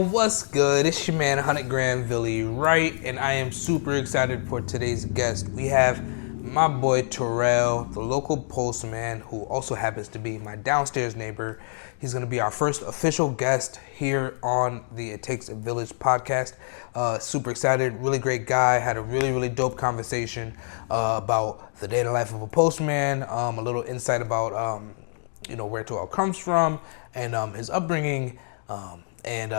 What's good? It's your man, 100 Grand Billy Wright, and I am super excited for today's guest. We have my boy Terrell, the local postman, who also happens to be my downstairs neighbor. He's going to be our first official guest here on the It Takes a Village podcast. Super excited, really great guy. Had a really dope conversation about the day in the life of a postman, a little insight about where Terrell comes from, and his upbringing. And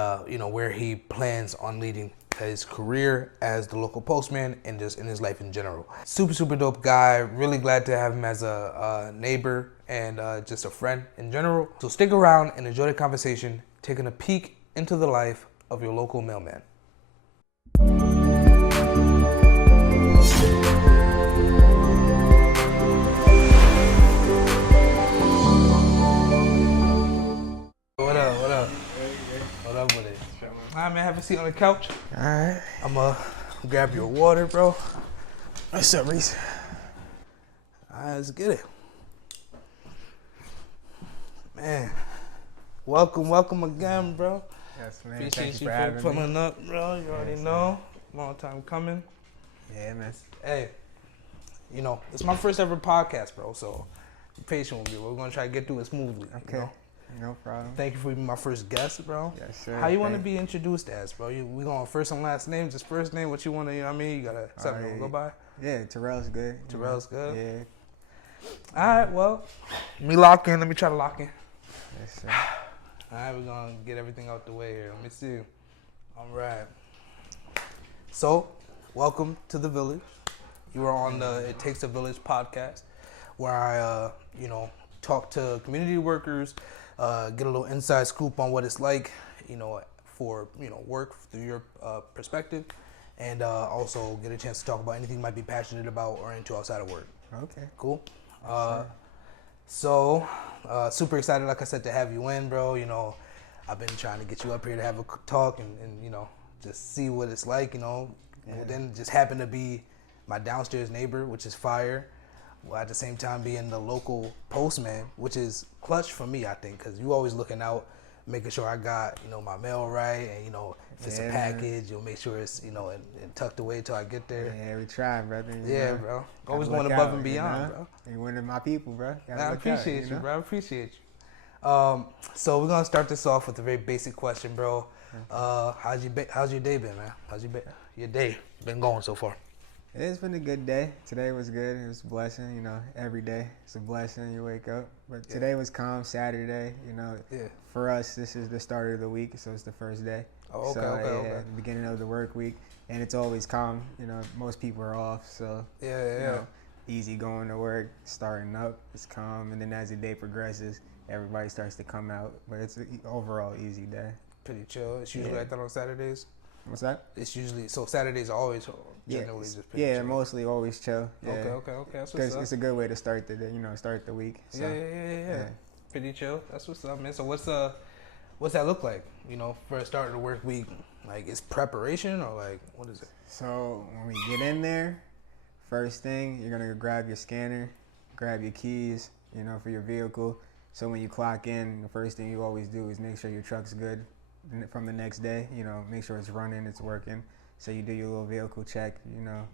where he plans on leading his career as the local postman and just in his life in general. Super dope guy. Really glad to have him as a neighbor and just a friend in general. So stick around and enjoy the conversation, taking a peek into the life of your local mailman. What up with it? All right, man, have a seat on the couch. All right. I'm gonna grab your water, bro. What's up, Reese? All right, let's get it. Man, welcome again, bro. Yes, man. Appreciate you for for pulling up, bro. You already know. Long time coming. Yeah, man. Hey, it's my first ever podcast, bro, so be patient with me. We're gonna try to get through it smoothly. Okay. No problem. Thank you for being my first guest, bro. Yes, sir. How you want to be introduced as, bro? We going first and last name, just first name? What you want to, you got something to go by? Yeah, Terrell's good. Terrell's good? Yeah. All right, well, let me lock in. Let me try to lock in. Yes, sir. All right, we're going to get everything out the way here. Let me see. All right. So, welcome to the village. You are on the It Takes a Village podcast, where I, talk to community workers, get a little inside scoop on what it's like, for, work through your perspective, and also get a chance to talk about anything you might be passionate about or into outside of work. Okay. Cool? So, super excited, like I said, to have you in, bro. I've been trying to get you up here to have a talk and just see what it's like, Yeah. Then just happen to be my downstairs neighbor, which is fire. Well, at the same time being the local postman, which is clutch for me, I think, because you always looking out, making sure I got, my mail right, and, if it's a package, you'll make sure it's, and tucked away till I get there. Yeah, we try, brother. Yeah, bro. Always going above and beyond, bro. You're one of my people, bro. I appreciate you, bro. I appreciate you. So we're going to start this off with a very basic question, bro. How's your day been, man? How's your day been going so far? It's been a good day. Today was good. It was a blessing, every day it's a blessing. You wake up. But today was calm. Saturday, For us, this is the start of the week, so it's the first day. Oh, okay, so, okay. The beginning of the work week, and it's always calm. Most people are off, so easy going to work, starting up, it's calm, and then as the day progresses, everybody starts to come out. But it's an overall easy day. Pretty chill. It's usually like that on Saturdays. What's that? It's usually so Saturdays are always generally just pretty chill. Mostly always chill. Yeah. Okay. That's what's up. It's a good way to start the day, start the week. So, yeah. Pretty chill. That's what's up, man. So what's that look like? For the start of the work week, like it's preparation or like what is it? So when we get in there, first thing you're gonna grab your scanner, grab your keys, for your vehicle. So when you clock in, the first thing you always do is make sure your truck's good from the next day, make sure it's running, it's working. So you do your little vehicle check,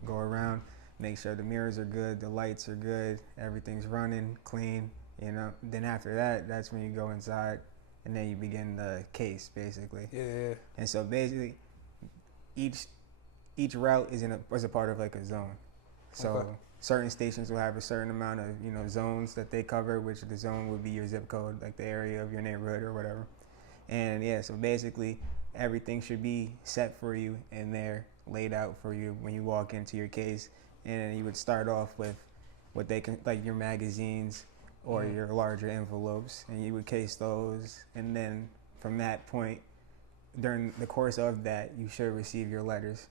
go around, make sure the mirrors are good, the lights are good, everything's running, clean, Then after that, that's when you go inside and then you begin the case, basically. Yeah. And so basically, each route is a part of like a zone. So certain stations will have a certain amount of, zones that they cover, which the zone would be your zip code, like the area of your neighborhood or whatever. And so basically everything should be set for you and there, laid out for you when you walk into your case. And you would start off with what they can, like your magazines or your larger envelopes, and you would case those. And then from that point, during the course of that, you should receive your letters.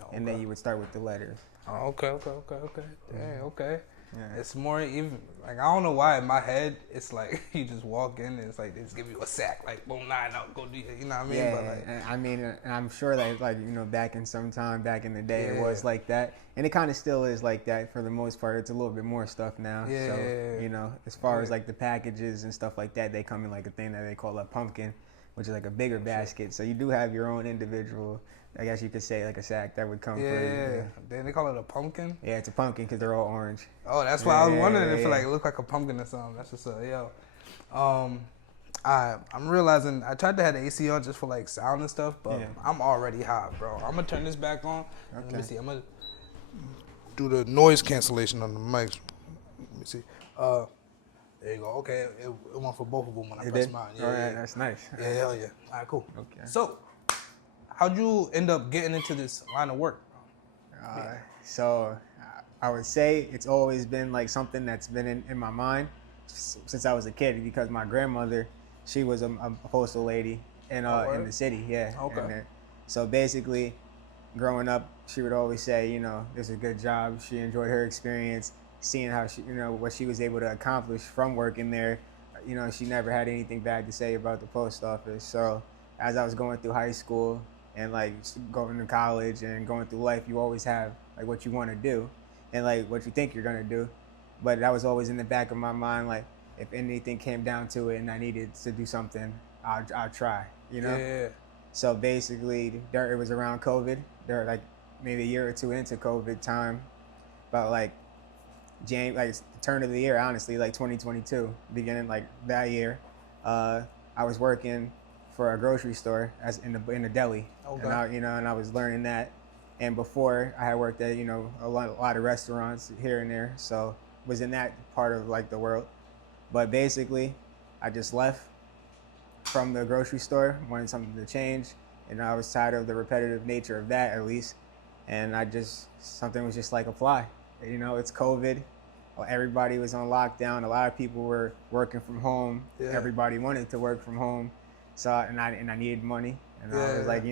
Okay. And then you would start with the letters. Oh, okay. Dang, okay. Yeah. It's more even, like, I don't know why in my head, it's like, you just walk in and it's like, they just give you a sack, like, boom, 9 out, go do it, you know what I mean? Yeah, but like, and I'm sure that, like, back in the day, it was like that. And it kind of still is like that for the most part. It's a little bit more stuff now. Yeah. So, as far as, like, the packages and stuff like that, they come in, like, a thing that they call a pumpkin, which is like a bigger basket. So you do have your own individual, I guess you could say, like a sack that would come for you. Yeah. Then they call it a pumpkin. Yeah, it's a pumpkin because they're all orange. Oh, that's why I was wondering if it looked like a pumpkin or something. That's what's up, yo. I'm realizing I tried to have the AC on just for like sound and stuff, but I'm already hot, bro. I'm gonna turn this back on. Okay. Let me see. I'm gonna do the noise cancellation on the mics. Let me see. There you go. Okay, it went for both of them when I pressed mine. Yeah, yeah, that's nice. Yeah, hell yeah. All right, cool. Okay. So, how'd you end up getting into this line of work? So, I would say it's always been like something that's been in my mind since I was a kid, because my grandmother, she was a postal lady in the city. Yeah. Okay. So basically, growing up, she would always say, you know, this is a good job. She enjoyed her experience, seeing how she, you know, what she was able to accomplish from working there. You know, she never had anything bad to say about the post office. So as I was going through high school and like going to college and going through life, you always have like what you want to do and like what you think you're gonna do. But that was always in the back of my mind, like if anything came down to it and I needed to do something, I'll try, you know? Yeah. So basically, it was around COVID. There, like maybe a year or two into COVID time, about like the turn of the year, honestly, like 2022, beginning like that year. I was working for a grocery store as in the deli, and I was learning that. And before I had worked at a lot of restaurants here and there, so was in that part of like the world. But basically, I just left from the grocery store, wanted something to change, and I was tired of the repetitive nature of that, at least. And something was just like apply. You know, it's COVID. Everybody was on lockdown. A lot of people were working from home. Yeah. Everybody wanted to work from home. So, and I needed money. And I was like,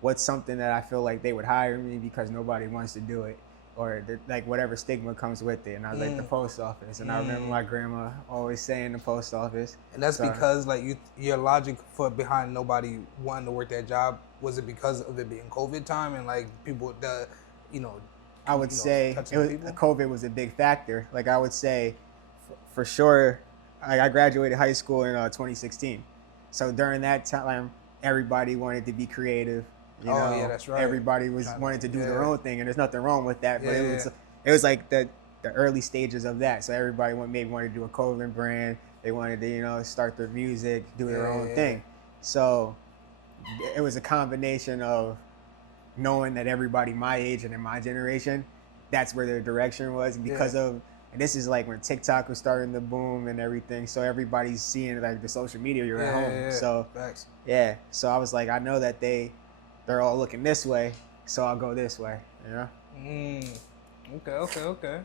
what's something that I feel like they would hire me because nobody wants to do it, or like whatever stigma comes with it. And I was like, the post office. And I remember my grandma always saying the post office. And that's because like your logic behind nobody wanting to work that job, was it because of it being COVID time and like people I would say COVID was a big factor. Like I would say for sure, I graduated high school in 2016. So during that time, everybody wanted to be creative. Yeah, that's right. Everybody wanted to do their own thing, and there's nothing wrong with that. But it was like the early stages of that. So everybody maybe wanted to do a clothing brand. They wanted to start their music, do their own thing. So it was a combination of knowing that everybody my age and in my generation, that's where their direction was, because of. And this is like when TikTok was starting to boom and everything. So everybody's seeing like the social media. You're at home. So facts. So I was like, I know that they're all looking this way, so I'll go this way, Okay.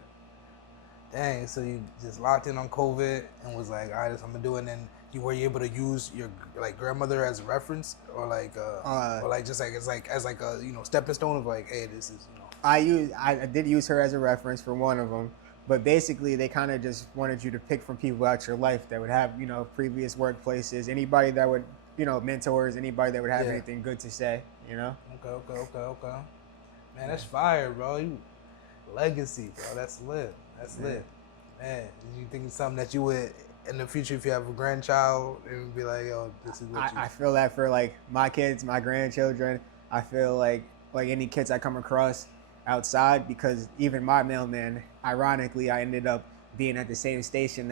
Dang, so you just locked in on COVID and was like, all right, that's what I'm gonna do. And then were you able to use your like grandmother as a reference, or like or like just like as a stepping stone of like, hey, this is I did use her as a reference for one of them, but basically they kind of just wanted you to pick from people out your life that would have previous workplaces, anybody that would mentors, anybody that would have anything good to say, Okay. Man, that's fire, bro. You legacy, bro. That's lit. Lit. Man, did you think it's something that you would in the future, if you have a grandchild, and be like, yo, this is what I feel that for like my kids, my grandchildren, I feel like any kids I come across outside, because even my mailman, ironically, I ended up being at the same station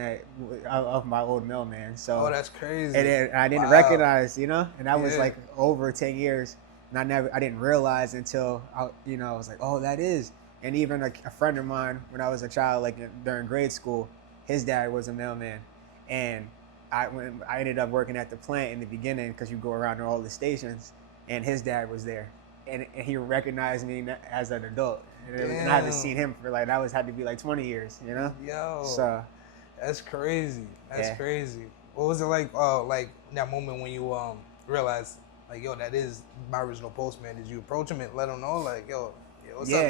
of my old mailman. So that's crazy. And I didn't recognize, and that was like over 10 years, and I didn't realize until I was like, oh, that is. And even a friend of mine, when I was a child, like during grade school, his dad was a mailman, and I ended up working at the plant in the beginning, because you go around to all the stations, and his dad was there, and he recognized me as an adult. And I haven't seen him for had to be like 20 years, Yo. So that's crazy. That's crazy. What was it like that moment when you realized like, yo, that is my original postman? Did you approach him and let him know like, yo, what's up?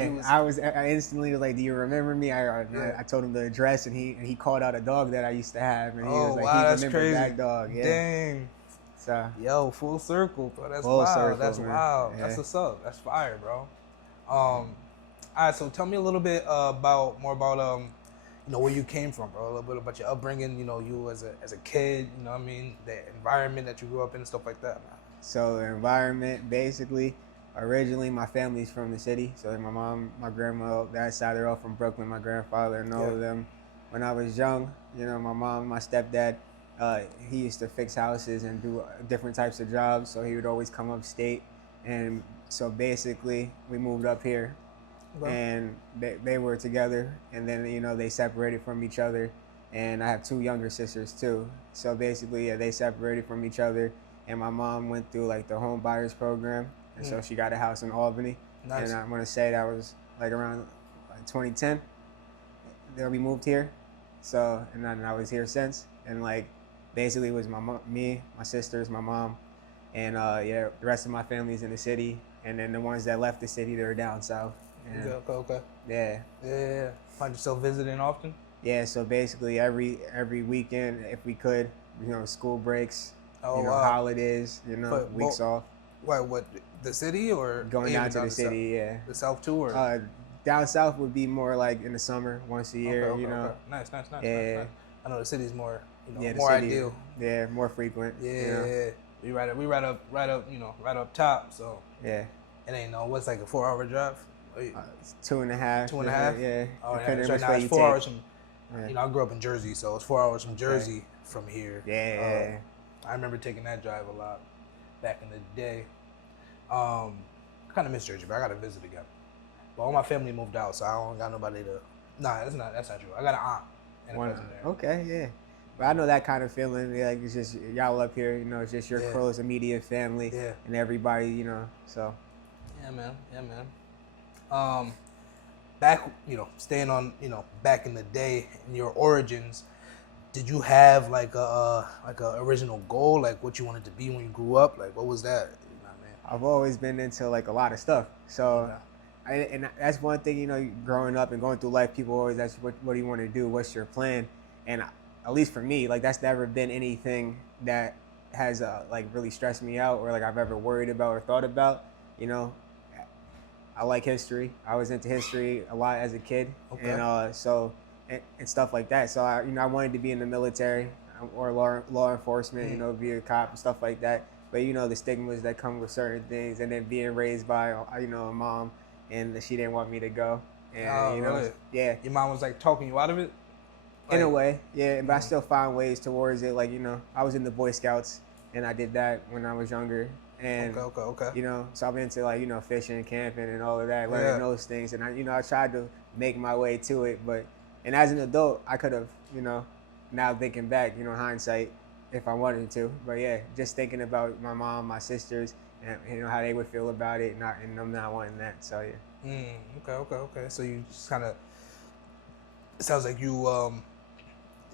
I instantly was like, do you remember me? I told him the address, and he called out a dog that I used to have, and he was like, he remembered crazy. that dog. Yeah. Dang. So yo, full circle, bro. That's full wild. Circle, that's man. wild. Yeah. That's what's up. That's fire, bro. All right, so tell me a little bit more about where you came from, bro. A little bit about your upbringing. You as a kid. You know what I mean? The environment that you grew up in and stuff like that, man. So the environment, basically, originally my family's from the city. So my mom, my grandma, that side, they're all from Brooklyn. My grandfather and all of them. When I was young, my mom, my stepdad, he used to fix houses and do different types of jobs. So he would always come upstate. And so basically, we moved up here. Okay. And they were together. And then, they separated from each other. And I have 2 younger sisters, too. So basically, yeah, they separated from each other. And my mom went through like the home buyers program, and so she got a house in Albany. Nice. And I'm gonna say that was like around 2010 that we moved here. So and then I was here since, and like basically it was me, my sisters, my mom, and the rest of my family's in the city, and then the ones that left the city, they're down south. And, okay. Yeah. Find yourself visiting often? Yeah. So basically every weekend, if we could, school breaks. Holidays, weeks off. What, the city or going down to the city? Yeah, the south too, or down south would be more like in the summer, once a year. Okay. Nice. Yeah. Nice. I know the city's more, more city, ideal. Yeah, more frequent. Yeah. We right up top. So yeah, it ain't what's like a 4-hour drive. It's 2.5. 2.5. Yeah. Oh yeah. Right now it's 4 hours from. Yeah. I grew up in Jersey, so it's 4 hours from Jersey from here. Yeah. I remember taking that drive a lot back in the day. Kind of miss Jersey, but I got to visit again. But all my family moved out, so I don't got nobody to. Nah, that's not true. I got an aunt and a cousin there. Okay, yeah. But I know that kind of feeling. Like it's just y'all up here. It's just your close, immediate family, and everybody. So. Yeah, man. Back, staying on, back in the day in your origins. Did you have like a original goal, like what you wanted to be when you grew up? Like what was that? I've always been into like a lot of stuff. So, and that's one thing, growing up and going through life, people always ask you, what do you want to do? What's your plan? And at least for me, like that's never been anything that has like really stressed me out or like I've ever worried about or thought about. I like history. I was into history a lot as a kid. Okay. And stuff like that. So I wanted to be in the military or law enforcement, be a cop and stuff like that. But the stigmas that come with certain things, and then being raised by a mom, and she didn't want me to go. And really? Yeah. Your mom was like talking you out of it? In a way, yeah. But I still find ways towards it. Like I was in the Boy Scouts, and I did that when I was younger. And okay. So I'm into like fishing, camping, and all of that, learning those things. And I tried to make my way to it, but. And as an adult, I could have, now thinking back, hindsight, if I wanted to. But yeah, just thinking about my mom, my sisters, and how they would feel about it, and them not wanting that. So yeah. Okay. So you just kind of, it sounds like you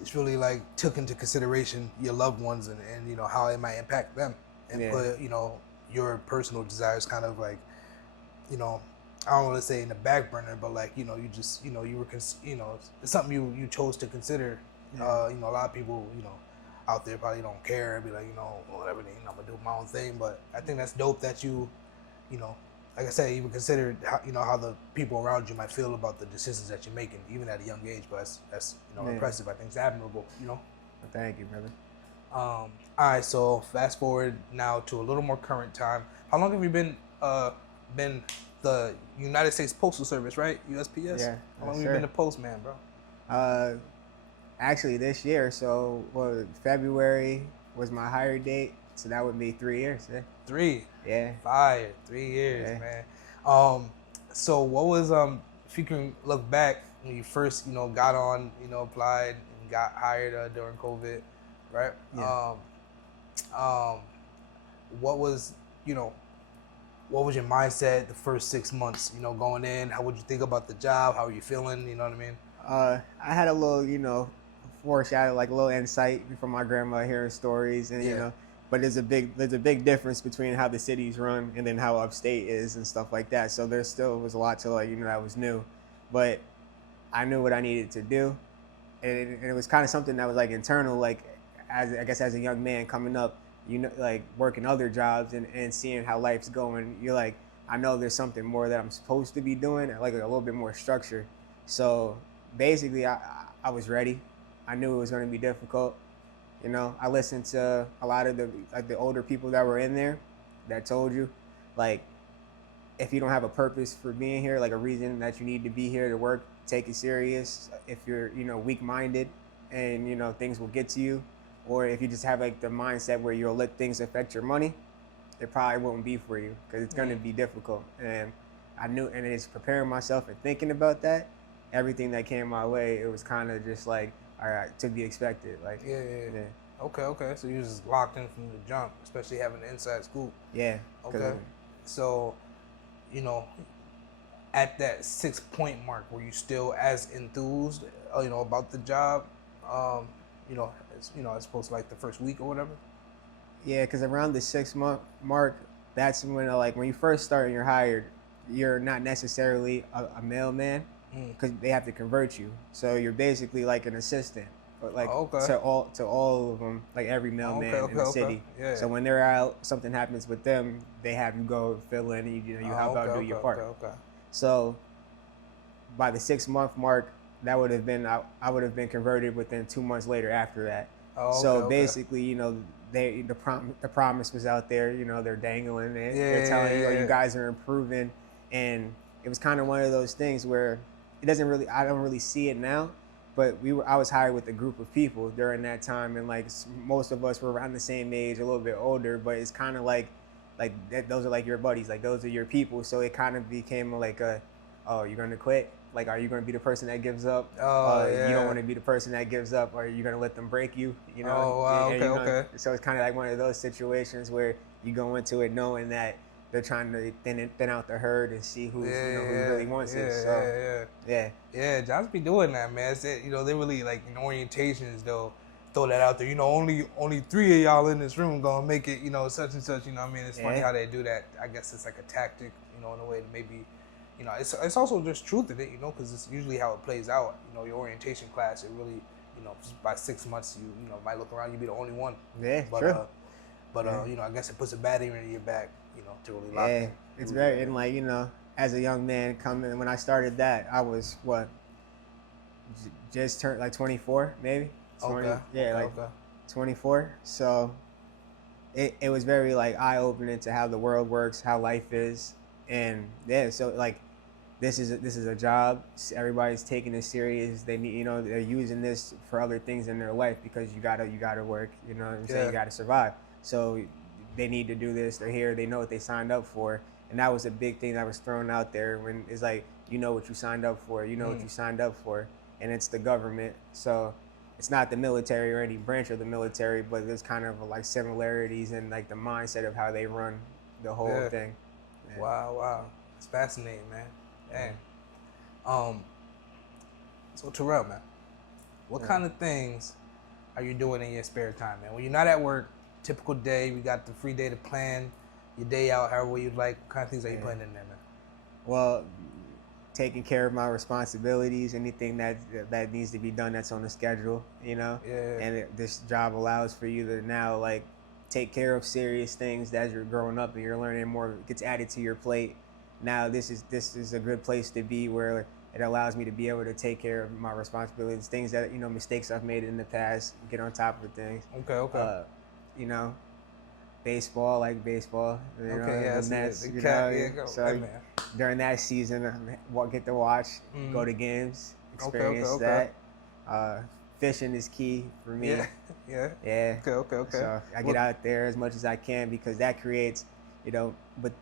it's really like took into consideration your loved ones and how it might impact them, and put your personal desires kind of like I don't want to say in the back burner, but like you just you were it's something you chose to consider. A lot of people out there probably don't care and be like whatever, I'm gonna do my own thing. But I think that's dope that you like I said, even considered how the people around you might feel about the decisions that you're making, even at a young age. But that's impressive. I think it's admirable. Well, thank you, brother. All right, so fast forward now to a little more current time. How long have you been the United States Postal Service, right? USPS? Yeah. How long have you been a postman, bro? Actually this year, so February was my hire date, so that would be 3 years. Yeah. 3? Yeah. 5, 3 years, man. So what was if you can look back when you first, got on, applied and got hired during COVID, right? Yeah. What was your mindset the first 6 months, going in? How would you think about the job? How were you feeling? You know what I mean? I had a little, foreshadow, like a little insight from my grandma hearing stories, and but there's a big difference between how the city's run and then how upstate is and stuff like that. So there still was a lot to that was new, but I knew what I needed to do, and it was kind of something that was like internal, like as a young man coming up, like working other jobs and seeing how life's going, you're like, I know there's something more that I'm supposed to be doing, like a little bit more structure. So basically, I I was ready. I knew it was going to be difficult. You know, I listened to a lot of the older people that were in there that told you, like, if you don't have a purpose for being here, like a reason that you need to be here to work, take it serious. If you're, weak-minded and, things will get to you, or if you just have like the mindset where you'll let things affect your money, it probably won't be for you because it's going to be difficult. And I knew, and it's preparing myself and thinking about that, everything that came my way, it was kind of just like, all right, to be expected. Like, yeah. Okay. So you was just locked in from the jump, especially having the inside scoop. Yeah. Okay. So, at that 6-point mark, were you still as enthused, about the job, as opposed to like the first week or whatever? Yeah, because around the 6-month mark, that's when, when you first start and you're hired, you're not necessarily a mailman because they have to convert you. So you're basically like an assistant, but like to all of them, like every mailman in the city. Yeah. So when they're out, something happens with them, they have you go fill in, and you help out, do your part. So by the 6-month mark, that would have been I would have been converted within 2 months later after that. Basically, the promise was out there. They're dangling it. They're telling you, you guys are improving, and it was kind of one of those things where I don't really see it now, but I was hired with a group of people during that time, and like most of us were around the same age, a little bit older, but it's kind of like those are like your buddies, like those are your people. So it kind of became like oh, you're gonna quit? Like, are you going to be the person that gives up? You don't want to be the person that gives up, or are you going to let them break you? Okay. So it's kind of like one of those situations where you go into it knowing that they're trying to thin out the herd and see who really wants it. So, yeah. Jobs be doing that, man. It's, they really, like, in orientations, they'll throw that out there. Only 3 of y'all in this room going to make it, such and such. It's funny how they do that. I guess it's like a tactic, in a way to maybe... it's also just truth in it, because it's usually how it plays out. Your orientation class, it really, by 6 months, you might look around, you be the only one. Yeah, but, true. I guess it puts a battery in your back, to really lock in. Yeah, it's very, and like, as a young man coming, when I started that, I was, just turned like 24, maybe? 24. So it was very, like, eye-opening to how the world works, how life is. And yeah, so like this is a job. Everybody's taking it serious. They need, they're using this for other things in their life because you gotta work. You know what I'm saying? You gotta survive. So they need to do this. They're here. They know what they signed up for. And that was a big thing that was thrown out there when it's like, what you signed up for. What you signed up for, and it's the government. So it's not the military or any branch of the military, but there's kind of like similarities in like the mindset of how they run the whole thing. Yeah. Wow. It's fascinating, man. Dang. So Terrell, man, what kind of things are you doing in your spare time, man? When you're not at work, typical day, we got the free day to plan your day out however you'd like. What kind of things are you putting in there, man? Well, taking care of my responsibilities, anything that needs to be done that's on the schedule, and this job allows for you to now, like, take care of serious things as you're growing up and you're learning more. It gets added to your plate. Now this is a good place to be where it allows me to be able to take care of my responsibilities, things that mistakes I've made in the past, get on top of things. Okay. Baseball, like baseball. The Mets. So during that season, I get to watch, go to games, experience that. Fishing is key for me. Yeah. Okay. So I get out there as much as I can because that creates, but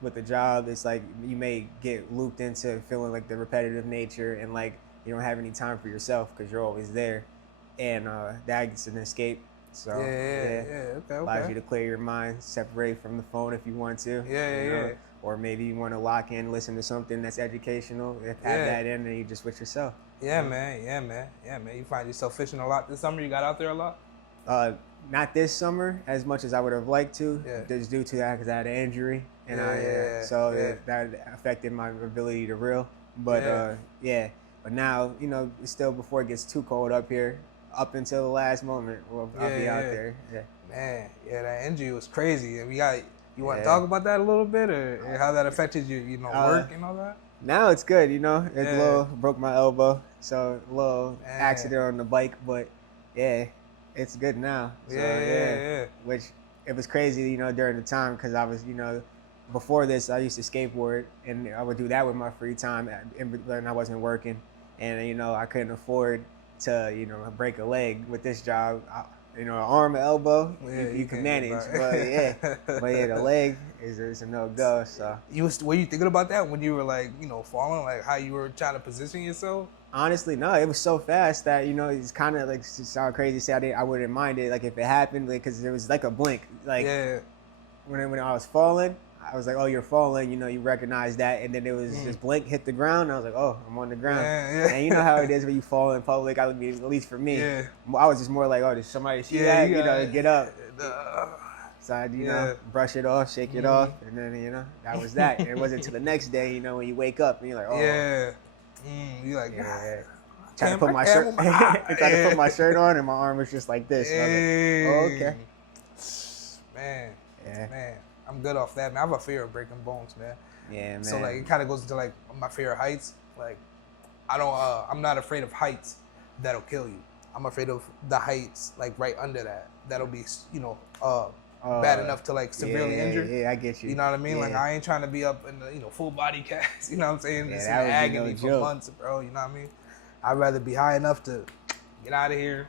with the job, it's like you may get looped into feeling like the repetitive nature and like you don't have any time for yourself because you're always there. And that's an escape. So Okay. Allows you to clear your mind, separate from the phone if you want to. Yeah. Or maybe you want to lock in, listen to something that's educational, have that in, and you just with yourself. Yeah, man. You find yourself fishing a lot this summer? You got out there a lot? Not this summer as much as I would have liked to, just due to that because I had an injury. And that affected my ability to reel. But but now, it's still before it gets too cold up here, up until the last moment, I'll be out there. Yeah. Man, that injury was crazy. You want to talk about that a little bit, or how that affected you, work and all that? Now it's good, you know. It's a Yeah. little broke my elbow, so a little Man. accident on the bike, but yeah, it's good now. So Yeah. which it was crazy, you know, during the time because I was, you know, before this I used to skateboard and I would do that with my free time when I wasn't working, and you know I couldn't afford to, you know, break a leg with this job. You know, an arm, an elbow, Yeah, you can can't get manage, by. but yeah, the leg is a no go. So. Were you thinking about that when you were like, falling, like how you were trying to position yourself? Honestly, no. It was so fast that, you know, it's kind of like sound crazy to say I wouldn't mind it, like if it happened, like because it was like a blink. Like Yeah. when I was falling, I was like, oh, you're falling. You know, you recognize that, and then it was just blink, hit the ground. And I was like, oh, I'm on the ground. Yeah. And you know how it is when you fall in public. At least for me, Yeah. I was just more like, oh, did somebody see Yeah, that? You know, get up. Uh, So I, you Yeah. know, brush it off, shake it off, and then, you know, that was that. And it wasn't until the next day, you know, when you wake up and you're like, oh, Yeah. You like, yeah. God, Trying to put my shirt, trying to put my shirt on, and my arm was just like this. And I was like, oh, okay. Man, Yeah. man, I'm good off that. Man, I have a fear of breaking bones, man. Yeah, man. So like, it kind of goes into like my fear of heights. Like, I'm not afraid of heights that'll kill you. I'm afraid of the heights like right under that. That'll be, bad enough to like severely injure. Yeah, I get you. You know what I mean? Yeah. Like, I ain't trying to be up in the, full body cast. You know what I'm saying? Yeah, Just that in would be agony no for joke. months, bro. You know what I mean? I'd rather be high enough to get out of here,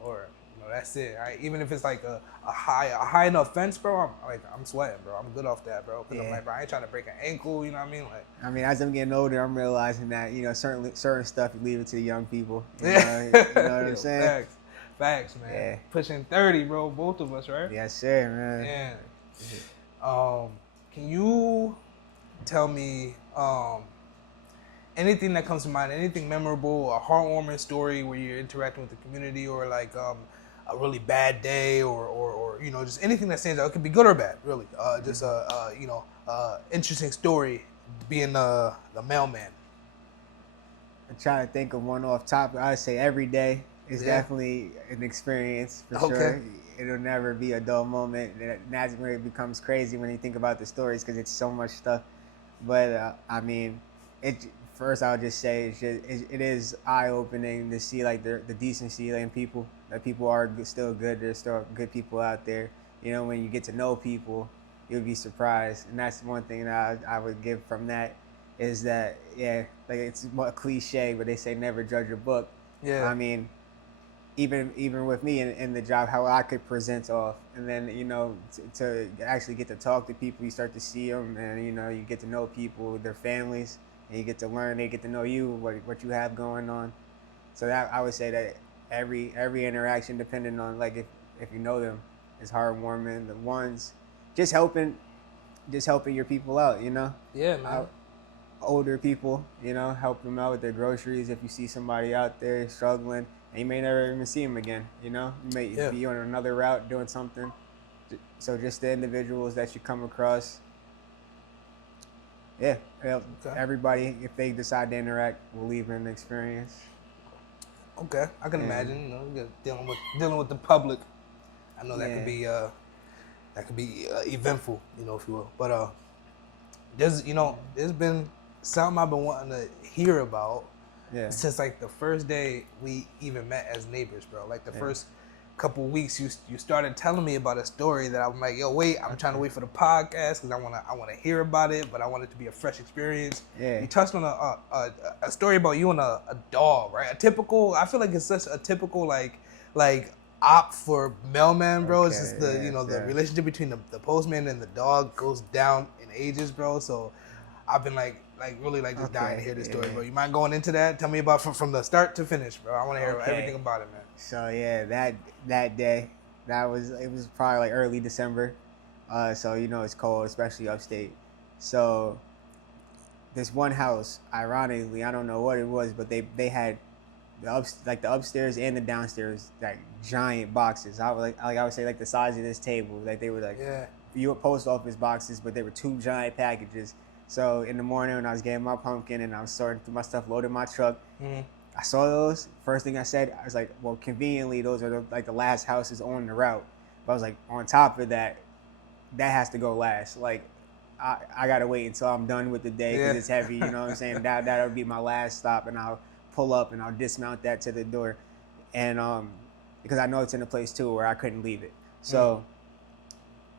or that's it. Even if it's like a high enough fence, bro. I'm sweating, bro. I'm good off that, bro. Cause I'm Yeah. like, bro, I ain't trying to break an ankle. You know what I mean? Like, I mean, as I'm getting older, I'm realizing that, you know, certain stuff you leave it to the young people. You know, yeah. you know what I'm saying? Facts, man. Yeah. Pushing 30, bro. Both of us, right? Yes, sir, man. Yeah. Can you tell me anything that comes to mind, anything memorable, a heartwarming story where you're interacting with the community, or like a really bad day, or just anything that stands out? It could be good or bad, really. Just interesting story being the mailman. I'm trying to think of one off top. I'd say every day is definitely an experience for sure. It'll never be a dull moment. And that's where it becomes crazy when you think about the stories because it's so much stuff. But I mean, first I'll just say it is eye opening to see like the decency in people. That people are still good. There's still good people out there. You know, when you get to know people, you'll be surprised. And that's one thing that I would give from that. Is that, yeah, like it's a cliche, but they say never judge a book. Yeah. I mean, even with me in the job, how I could present off, and then, you know, to actually get to talk to people, you start to see them, and, you know, you get to know people, their families, and you get to learn, they get to know you, what you have going on. So that I would say that every interaction, depending on like if you know them, is heartwarming. The ones just helping your people out, you know. Yeah, man. Older people, you know, help them out with their groceries. If you see somebody out there struggling, and you may never even see them again, you know, you may be on another route doing something. So just the individuals that you come across, everybody, if they decide to interact, will leave an experience. Okay, I can imagine. You know, dealing with the public. I know that could be eventful, you know, if you will. But there's been something I've been wanting to hear about since like the first day we even met as neighbors, bro. Like the first couple weeks, you started telling me about a story that I'm like, yo, wait, I'm trying to wait for the podcast because I wanna hear about it, but I want it to be a fresh experience. Yeah. You touched on a story about you and a dog, right? I feel like it's such a typical like op for mailman, bro. It's just the the relationship between the postman and the dog goes down in ages, bro. So I've been really just dying to hear this story, bro. You mind going into that? Tell me about from the start to finish, bro. I want to hear everything about it, man. So yeah, that day, it was probably like early December, so you know it's cold, especially upstate. So this one house, ironically, I don't know what it was, but they had the upstairs and the downstairs, like giant boxes. I would say like the size of this table. Like they were like post office boxes, but they were 2 giant packages. So in the morning when I was getting my pumpkin and I was sorting through my stuff, loading my truck, I saw those. First thing I said, I was like, well, conveniently, those are the last houses on the route. But I was like, on top of that, that has to go last. Like, I gotta wait until I'm done with the day because it's heavy. You know what I'm saying? That'll be my last stop, and I'll pull up and I'll dismount that to the door, and because I know it's in a place too where I couldn't leave it. So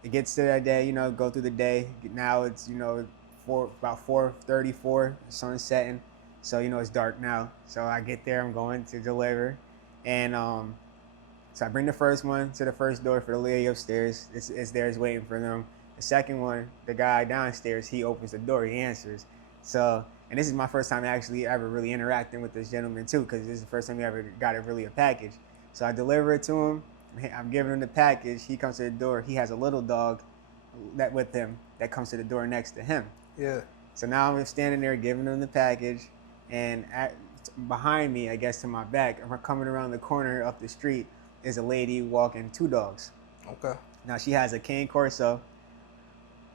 it gets to that day, go through the day. Now it's about 4:34, the sun's setting, so it's dark now. So I get there, I'm going to deliver, and so I bring the first one to the first door for the lady upstairs. It's there, it's waiting for them. The second one, the guy downstairs, he opens the door, he answers. So, and this is my first time actually ever really interacting with this gentleman too, because this is the first time he ever got a package. So I deliver it to him. I'm giving him the package. He comes to the door. He has a little dog that with him that comes to the door next to him. Yeah. So now I'm standing there giving him the package, and behind me, I guess to my back, I'm coming around the corner up the street, is a lady walking two dogs. Okay. Now she has a cane corso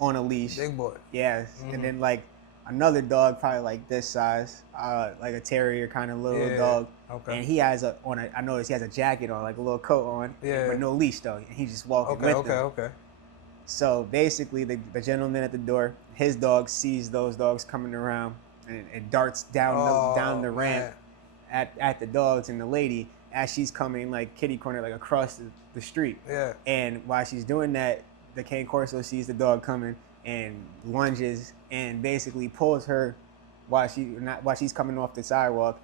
on a leash. Big boy. Yeah. And then like another dog, probably like this size, like a terrier kind of little dog. Okay. And he has I noticed he has a jacket on, like a little coat on, but no leash though. And he's just walking with them. Okay. So basically, the gentleman at the door, his dog sees those dogs coming around and darts down the ramp at the dogs, and the lady, as she's coming like kitty corner, like across the street. Yeah. And while she's doing that, the cane corso sees the dog coming and lunges and basically pulls her while she's coming off the sidewalk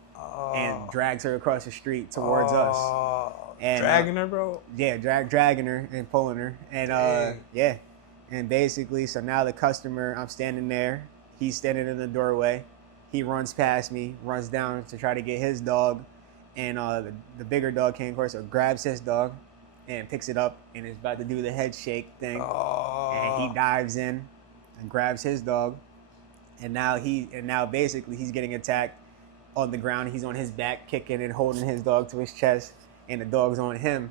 and drags her across the street towards us. And, dragging her, bro? Yeah, dragging her and pulling her. And yeah. And basically, so now the customer, I'm standing there. He's standing in the doorway. He runs past me, runs down to try to get his dog. And the bigger dog, cane corso, grabs his dog and picks it up and is about to do the head shake thing. And he dives in and grabs his dog. And now basically he's getting attacked on the ground. He's on his back, kicking and holding his dog to his chest, and the dog's on him.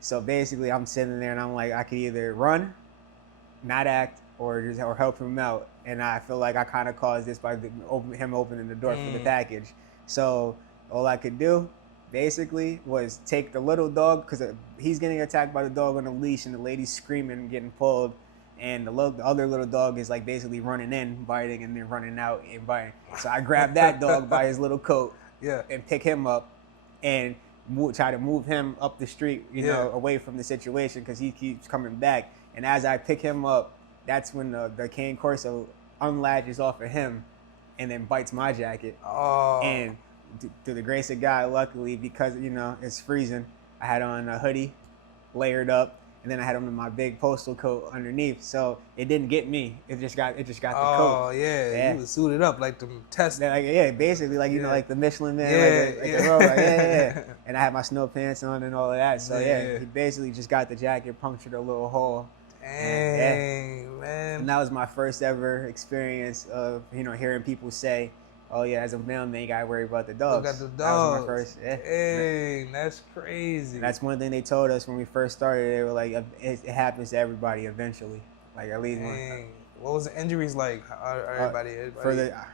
So basically, I'm sitting there and I'm like, I could either run, not act, or help him out. And I feel like I kind of caused this by him opening the door for the package. So all I could do, basically, was take the little dog, because he's getting attacked by the dog on a leash, and the lady's screaming and getting pulled. And the other little dog is like basically running in, biting, and then running out and biting. So I grabbed that dog by his little coat and pick him up and try to move him up the street, away from the situation, because he keeps coming back. And as I pick him up, that's when the cane corso unlatches off of him and then bites my jacket. And through the grace of God, luckily, because, it's freezing, I had on a hoodie, layered up, and then I had on my big postal coat underneath, so it didn't get me. It just got the coat. Oh yeah, you was suited up like the test. Basically like like the Michelin man, the road, And I had my snow pants on and all of that. So he basically just got the jacket, punctured a little hole. Dang, man. And that was my first ever experience of hearing people say, "Oh yeah, as a mailman, you gotta worry about the dogs." Got the dogs. That was my first. Dang, that's crazy. And that's one thing they told us when we first started. They were like, "It happens to everybody eventually." Like at least one. What was the injuries like? Everybody?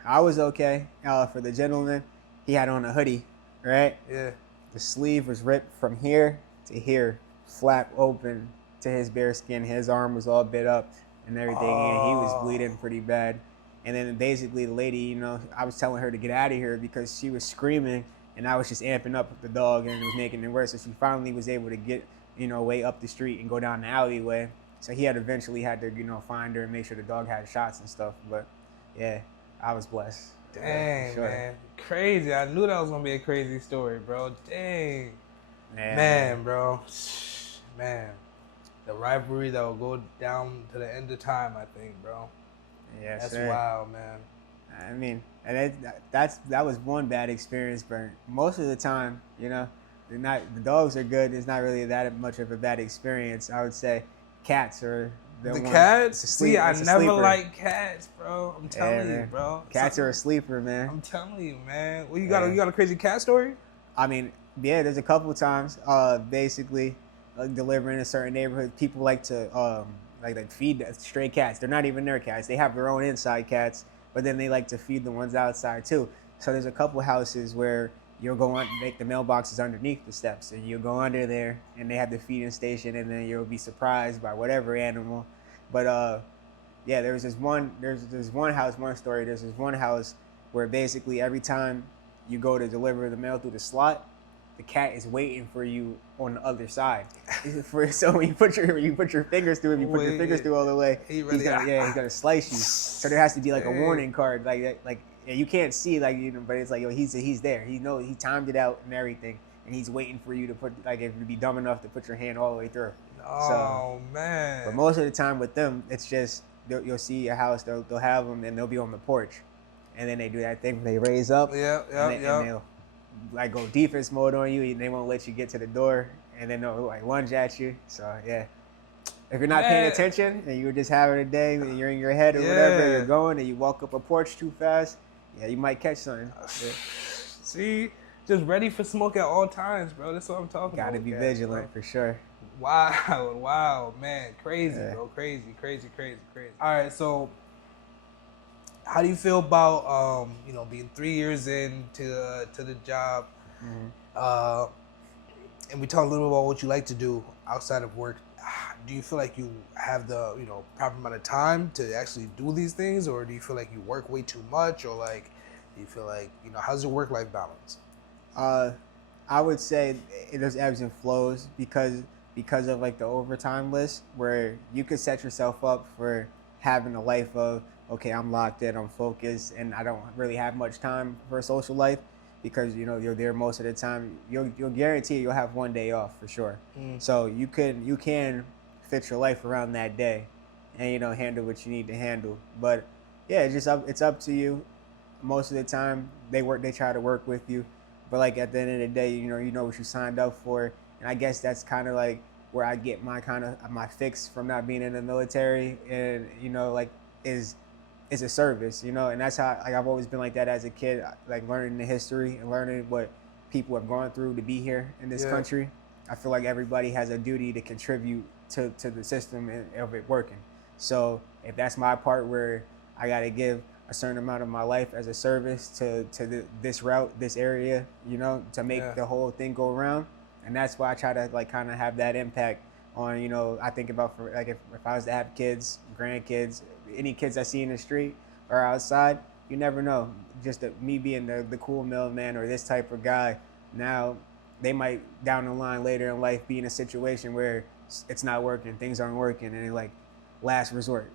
I was okay. For the gentleman, he had on a hoodie, right? Yeah. The sleeve was ripped from here to here, flap open to his bare skin. His arm was all bit up and everything, and he was bleeding pretty bad. And then basically the lady, I was telling her to get out of here because she was screaming, and I was just amping up the dog, and it was making it worse. So she finally was able to get, way up the street and go down the alleyway. So he eventually had to, find her and make sure the dog had shots and stuff. But yeah, I was blessed. Dang, man. Crazy. I knew that was going to be a crazy story, bro. Dang. Man, bro. Man. The rivalry that will go down to the end of time, I think, bro. Yeah, that's wild, man. I mean, and that was one bad experience, but most of the time, the dogs are good. It's not really that much of a bad experience. I would say cats are the cats. See, I never liked cats, bro. I'm telling you, bro. Cats are a sleeper, man. I'm telling you, man. Well, you got a crazy cat story? I mean, yeah, there's a couple times. Basically, delivering in a certain neighborhood, people like to like feed stray cats. They're not even their cats. They have their own inside cats, but then they like to feed the ones outside too. So there's a couple houses where you'll go on, make the mailboxes underneath the steps, and you'll go under there, and they have the feeding station, and then you'll be surprised by whatever animal. But Yeah, there's this one house, one story. There's this one house where basically every time you go to deliver the mail through the slot, the cat is waiting for you on the other side. So when you put your fingers through, if you put your fingers through all the way, he's gonna slice you. So there has to be like a warning card, like yeah, you can't see like but it's like yo, he's there. He knows he timed it out and everything, and he's waiting for you to put like if you be dumb enough to put your hand all the way through. Oh man! But most of the time with them, it's just you'll see a house, they'll have them and they'll be on the porch, and then they do that thing where they raise up, and they'll like go defense mode on you, and they won't let you get to the door, and then they'll like lunge at you. So yeah, if you're not paying attention and you're just having a day and you're in your head or whatever, you're going and you walk up a porch too fast, yeah, you might catch something. Yeah. See, just ready for smoke at all times, bro. That's what I'm talking about. Gotta be vigilant for sure. Wow, man, crazy, bro, crazy. All right, so how do you feel about being 3 years into the job, and we talked a little bit about what you like to do outside of work? Do you feel like you have the proper amount of time to actually do these things, or do you feel like you work way too much, or like do you feel like how's your work-life balance? I would say there's ebbs and flows because of like the overtime list, where you could set yourself up for having a life of, okay, I'm locked in, I'm focused, and I don't really have much time for a social life, because you're there most of the time. You'll guarantee you'll have one day off for sure. So you can fit your life around that day, and handle what you need to handle. But yeah, it's up to you. Most of the time they try to work with you, but like at the end of the day, you know what you signed up for. And I guess that's kind of like where I get my fix from not being in the military, and is a service, and that's how I've always been like that as a kid, like learning the history and learning what people have gone through to be here in this country. I feel like everybody has a duty to contribute to the system of it working. So if that's my part where I got to give a certain amount of my life as a service to this route, this area, to make the whole thing go around. And that's why I try to like kind of have that impact on, I think about for like if I was to have kids, grandkids, any kids I see in the street or outside, you never know. Just me being the cool mailman or this type of guy, now they might down the line later in life be in a situation where it's not working, things aren't working, and they're like, last resort.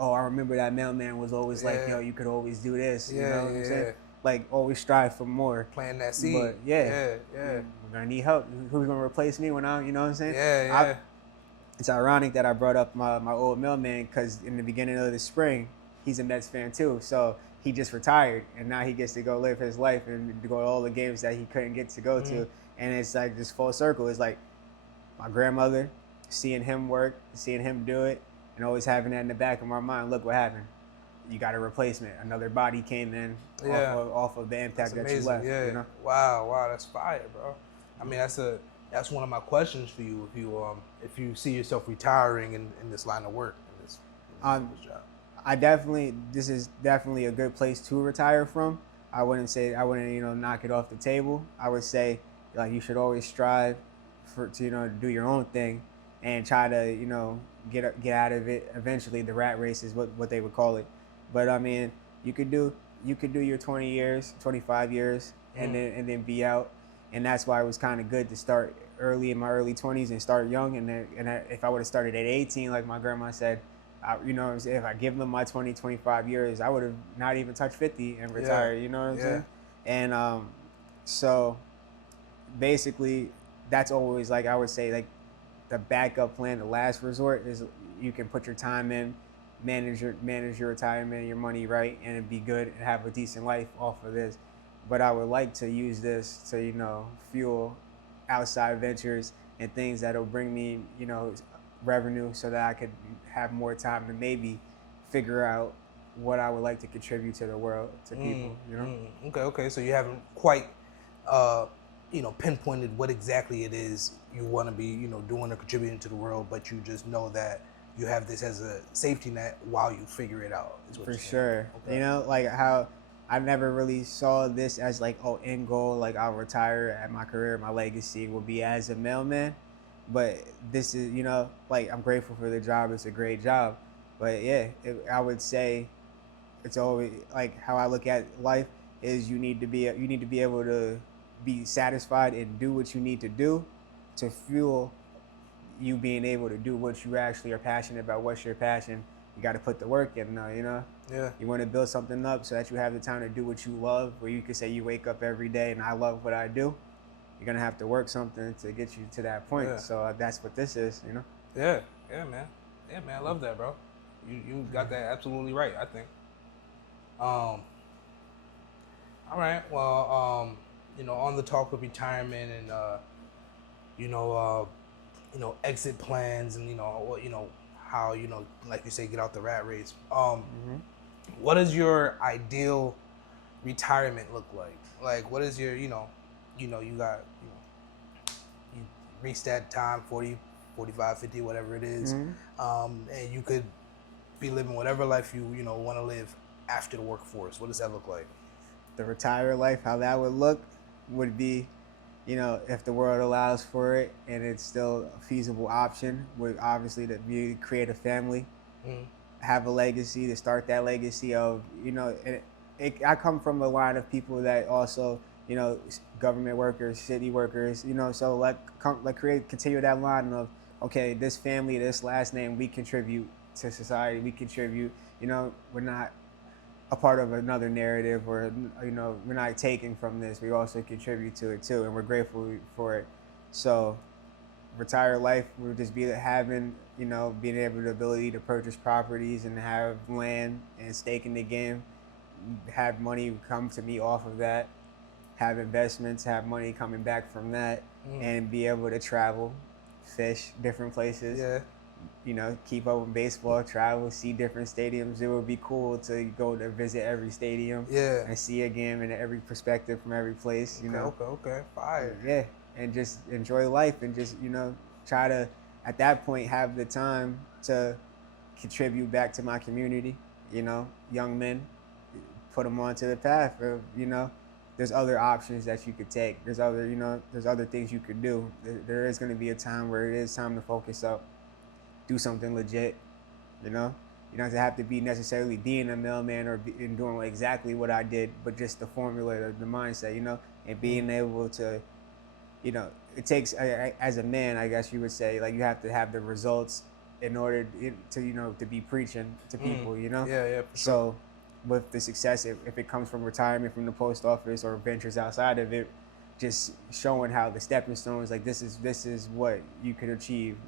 Oh, I remember that mailman was always like, you could always do this. You know what I'm saying? Like, always strive for more. Playing that seed. But we're gonna need help. Who's gonna replace me when you know what I'm saying? It's ironic that I brought up my old mailman, because in the beginning of the spring, he's a Mets fan too. So he just retired, and now he gets to go live his life and go to all the games that he couldn't get to go to. And it's like this full circle. It's like my grandmother, seeing him work, seeing him do it, and always having that in the back of my mind. Look what happened. You got a replacement. Another body came in off of the impact that you left. Wow, that's fire, bro. I mean, that's one of my questions for you. If you see yourself retiring in this line of work, in this job. This is definitely a good place to retire from. I wouldn't knock it off the table. I would say like you should always strive to do your own thing and try to get out of it eventually. The rat race is what they would call it. But I mean, you could do your 20 years, 25 years, and then be out. And that's why it was kind of good to start early in my early 20s and start young. If I would have started at 18, like my grandma said, if I give them my 20, 25 years, I would have not even touched 50 and retired. You know what I'm saying? And so basically, that's always like I would say like the backup plan, the last resort is you can put your time in, manage your retirement, your money right, and it'd be good and have a decent life off of this. But I would like to use this to, fuel outside ventures and things that'll bring me, revenue, so that I could have more time to maybe figure out what I would like to contribute to the world, to people, Okay. So you haven't quite, pinpointed what exactly it is you want to be, doing or contributing to the world, but you just know that you have this as a safety net while you figure it out. For sure. Okay. Like how I never really saw this as like, end goal, like I'll retire at my career, my legacy will be as a mailman. But this is, like I'm grateful for the job. It's a great job. But yeah, I would say it's always like how I look at life is you need to be able to be satisfied and do what you need to do to fuel you being able to do what you actually are passionate about. What's your passion? You got to put the work in, you know. Yeah. You want to build something up so that you have the time to do what you love. Where you could say you wake up every day and I love what I do. You're gonna have to work something to get you to that point. Yeah. So that's what this is, you know. Yeah. Yeah, man. Yeah, man. I love that, bro. You got that absolutely right, I think. All right. Well, on the talk of retirement and you know, exit plans and how like you say, get out the rat race. What does your ideal retirement look like? Like, what is your you got you reach that time 40, 45, 50, whatever it is, and you could be living whatever life you want to live after the workforce. What does that look like? The retire life, how that would look, would be, if the world allows for it and it's still a feasible option, would obviously to be create a family, have a legacy, to start that legacy of, I come from a line of people that also, government workers, city workers, so continue that line of, okay, this family, this last name, we contribute to society, we contribute, we're not a part of another narrative, or we're not taking from this, we also contribute to it too, and we're grateful for it. So retire life would just be having, being able the ability to purchase properties and have land and stake in the game, have money come to me off of that, have investments, have money coming back from that, and be able to travel, fish different places. Yeah. Keep up with baseball, travel, see different stadiums. It would be cool to go to visit every stadium, and see a game in every perspective from every place. Okay, fire. Yeah, and just enjoy life, and just try to, at that point, have the time to contribute back to my community. Young men, put them onto the path of there's other options that you could take. There's other things you could do. There is going to be a time where it is time to focus up. Do something legit, You don't have to be necessarily being a mailman or and doing exactly what I did, but just the formula, the mindset, and being able to, it takes, as a man, I guess you would say, like, you have to have the results in order to be preaching to people, Yeah, for sure. So with the success, if it comes from retirement from the post office or ventures outside of it, just showing how the stepping stones, like, this is what you can achieve,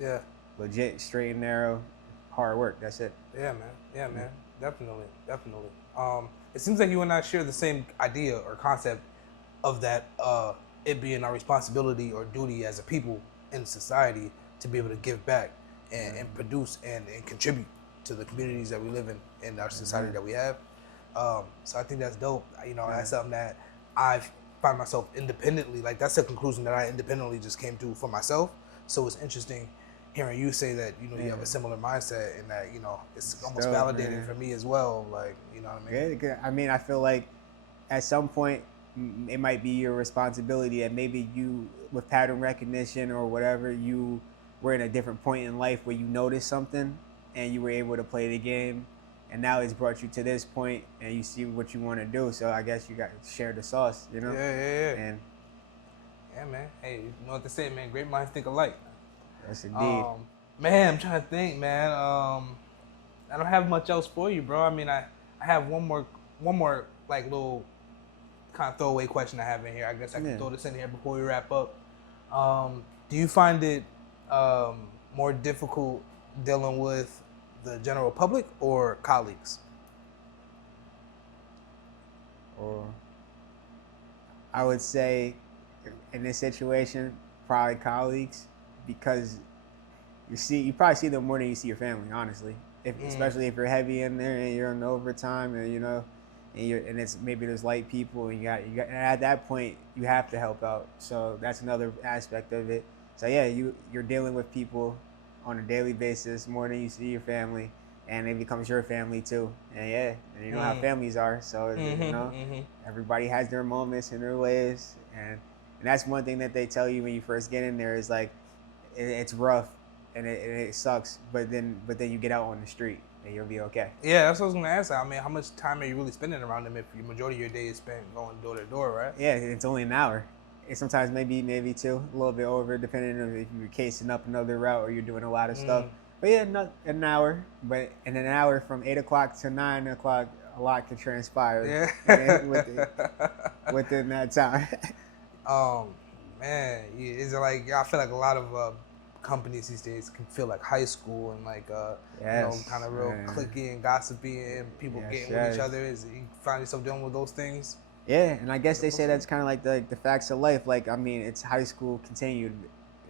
Yeah. Legit, straight and narrow, hard work. That's it. Yeah, man. Yeah, man. Definitely. It seems like you and I share the same idea or concept of that, it being our responsibility or duty as a people in society to be able to give back and produce and contribute to the communities that we live in our society that we have. So I think that's dope. That's something that I find myself independently, like, that's a conclusion that I independently just came to for myself. So it's interesting hearing you say that, you have a similar mindset, and that, it's almost validating for me as well. Like, you know what I mean? Yeah, I mean, I feel like at some point it might be your responsibility that maybe you, with pattern recognition or whatever, you were in a different point in life where you noticed something and you were able to play the game, and now it's brought you to this point and you see what you want to do. So I guess you got to share the sauce, Yeah. And yeah, man. Hey, you know what they say, man? Great minds think alike. Yes, indeed. Man, I'm trying to think, man. I don't have much else for you, bro. I mean, I have one more like little kind of throwaway question I have in here. I guess I can throw this in here before we wrap up. Do you find it more difficult dealing with the general public or colleagues? Or I would say, in this situation, probably colleagues, because you probably see them more than you see your family, honestly. Especially if you're heavy in there and you're in overtime, and and it's maybe there's light people, and you got and at that point you have to help out. So that's another aspect of it. So yeah, you're dealing with people on a daily basis more than you see your family, and it becomes your family too. And and you know how families are. So everybody has their moments and their ways, and that's one thing that they tell you when you first get in there is, like, it's rough, and it sucks. But then you get out on the street and you'll be okay. Yeah, that's what I was gonna ask. I mean, how much time are you really spending around them if the majority of your day is spent going door to door, right? Yeah, it's only an hour. And sometimes maybe two, a little bit over, depending on if you're casing up another route or you're doing a lot of stuff. But yeah, not an hour. But in an hour from 8 o'clock to 9 o'clock, a lot can transpire. Yeah. within that time. Man, is it like I feel like a lot of companies these days can feel like high school and like kind of real cliquey and gossipy and people getting with each other. Is you find yourself dealing with those things? Yeah, and I guess they say that's kind of like the facts of life. Like, I mean, it's high school continued.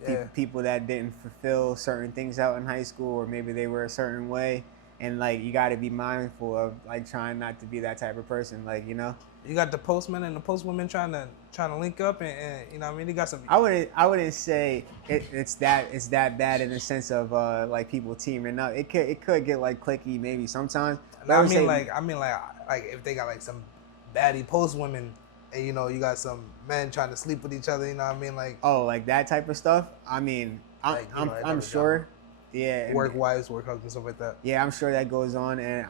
Yeah. People that didn't fulfill certain things out in high school, or maybe they were a certain way, and like you got to be mindful of like trying not to be that type of person. Like, you know, you got the postmen and the postwomen trying to link up, and you know what I mean, they got some. I wouldn't say it's that bad in the sense of like people teaming up. It could get like cliquey maybe sometimes. I mean like if they got like some baddie postwomen, and you know you got some men trying to sleep with each other, you know what I mean, like like that type of stuff. I mean, I'm sure, yeah, work wives, work husbands, stuff like that. Yeah, I'm sure that goes on, and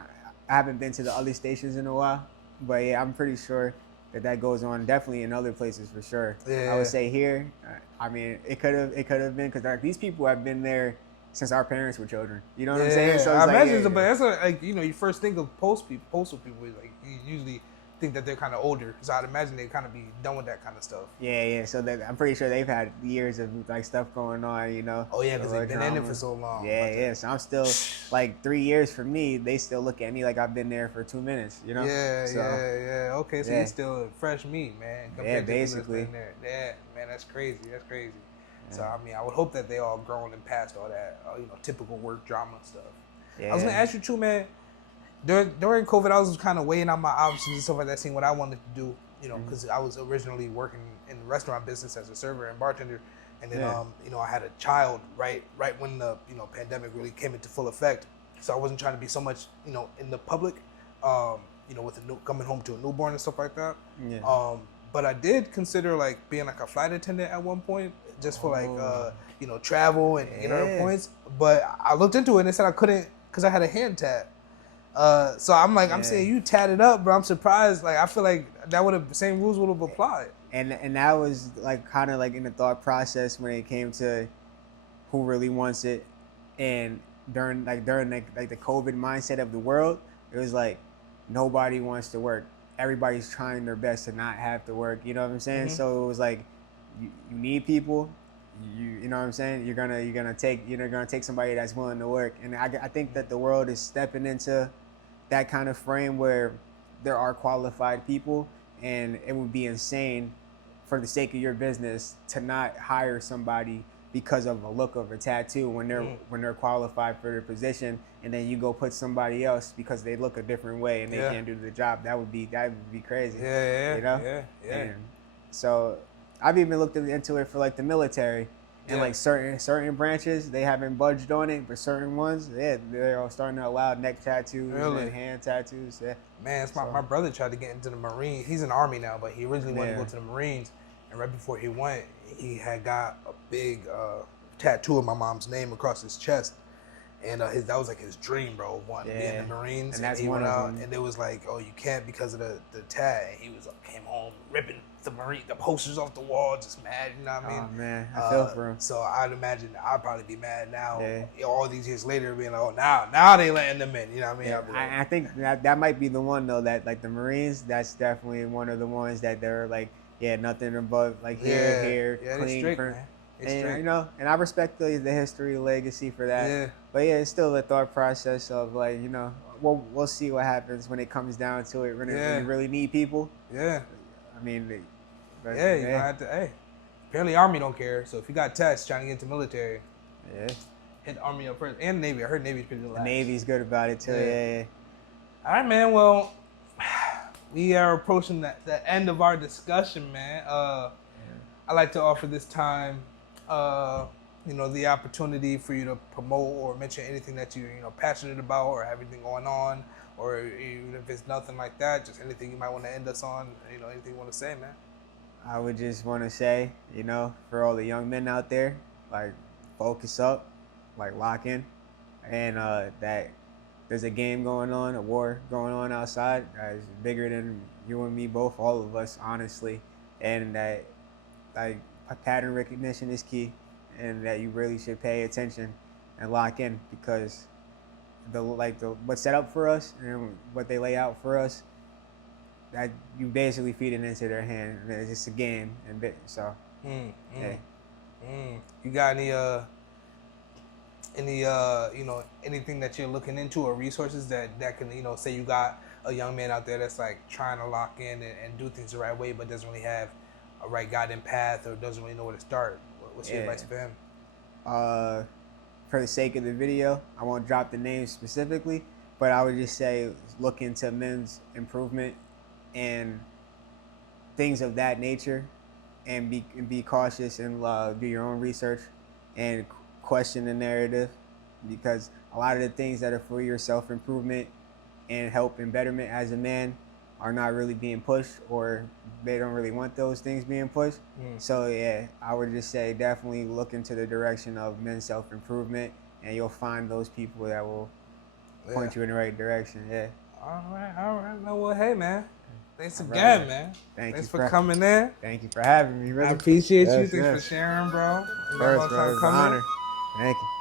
I haven't been to the other stations in a while, but yeah, I'm pretty sure that goes on definitely in other places for sure. Yeah. I would say here, I mean, it could have been because like, these people have been there since our parents were children. You know what I'm saying? So I imagine, but that's like you know, you first think of postal people, like you usually think that they're kind of older, so I'd imagine they kind of be done with that kind of stuff. Yeah. So I'm pretty sure they've had years of like stuff going on, you know. Oh yeah, because they've been in it for so long. Yeah. So I'm still like 3 years for me. They still look at me like I've been there for 2 minutes, you know. Yeah. Okay, so you're still fresh meat, man. Yeah, basically. Yeah, man, that's crazy. Yeah. So I mean, I would hope that they all grown and past all that, typical work drama stuff. Yeah. I was gonna ask you too, man. During COVID, I was kind of weighing out my options and stuff like that, seeing what I wanted to do, because I was originally working in the restaurant business as a server and bartender, and then I had a child right when the pandemic really came into full effect, so I wasn't trying to be so much in the public, with coming home to a newborn and stuff like that. Yeah. But I did consider like being like a flight attendant at one point, just for like travel and other points. But I looked into it and they said I couldn't because I had a hand tat. So I'm like, I'm saying you tatted up, bro. I'm surprised. Like, I feel like the same rules would have applied. And that was like kind of like in the thought process when it came to who really wants it, and during the COVID mindset of the world, it was like nobody wants to work. Everybody's trying their best to not have to work. You know what I'm saying? Mm-hmm. So it was like you need people. You know what I'm saying? You're gonna take somebody that's willing to work, and I think that the world is stepping into that kind of frame where there are qualified people, and it would be insane for the sake of your business to not hire somebody because of a look of a tattoo when they're qualified for their position, and then you go put somebody else because they look a different way and they can't do the job. That would be crazy. Yeah. You know? Yeah. And so I've even looked into it for like the military. And like certain branches, they haven't budged on it, but certain ones, they're all starting to allow neck tattoos and hand tattoos. Yeah. Man, my brother tried to get into the Marines. He's in the Army now, but he originally wanted to go to the Marines. And right before he went, he had got a big tattoo of my mom's name across his chest. And that was like his dream, bro, wanting to be in the Marines. And that's he went out, and it was like, oh, you can't because of the tat. And he was came home ripping the posters off the wall, just mad, you know what I mean? Oh, man, I feel for him. So I'd imagine I'd probably be mad now, all these years later, being like, oh, now they letting them in, you know what I mean? I think that might be the one, though, that, like, the Marines, that's definitely one of the ones that they're, like, nothing above, like, here, clean. Strict, man. And, and I respect the history, legacy for that. Yeah. But, it's still a thought process of, like, we'll see what happens when it comes down to it, when you really need people. Yeah. I mean, you gonna have to. Apparently, Army don't care. So if you got tests trying to get into military, hit the Army up first, and Navy. I heard Navy's pretty relaxed. The Navy's good about it too. Yeah. All right, man. Well, we are approaching the end of our discussion, man. I like to offer this time, the opportunity for you to promote or mention anything that you're passionate about or have anything going on. Or even if it's nothing like that, just anything you might want to end us on, anything you want to say, man. I would just want to say, for all the young men out there, like, focus up, like lock in, and that there's a game going on, a war going on outside that is bigger than you and me both, all of us, honestly, and that like pattern recognition is key, and that you really should pay attention and lock in, because the what's set up for us and what they lay out for us, that you basically feed it into their hand, and it's just a game and bit. So yeah. You got any anything that you're looking into, or resources that can, say you got a young man out there that's like trying to lock in and do things the right way, but doesn't really have a right guiding path, or doesn't really know where to start? What's your advice for him? For the sake of the video, I won't drop the names specifically, but I would just say look into men's improvement and things of that nature, and be cautious and do your own research and question the narrative, because a lot of the things that are for your self-improvement and help and betterment as a man are not really being pushed, or they don't really want those things being pushed. So yeah, I would just say definitely look into the direction of men's self-improvement, and you'll find those people that will point you in the right direction. Yeah. All right. No, well, hey, man. Thanks again, man. Thanks for coming in. Thank you for having me, brother. I appreciate you. Thanks for sharing, bro. First, bro. It's an honor. Thank you.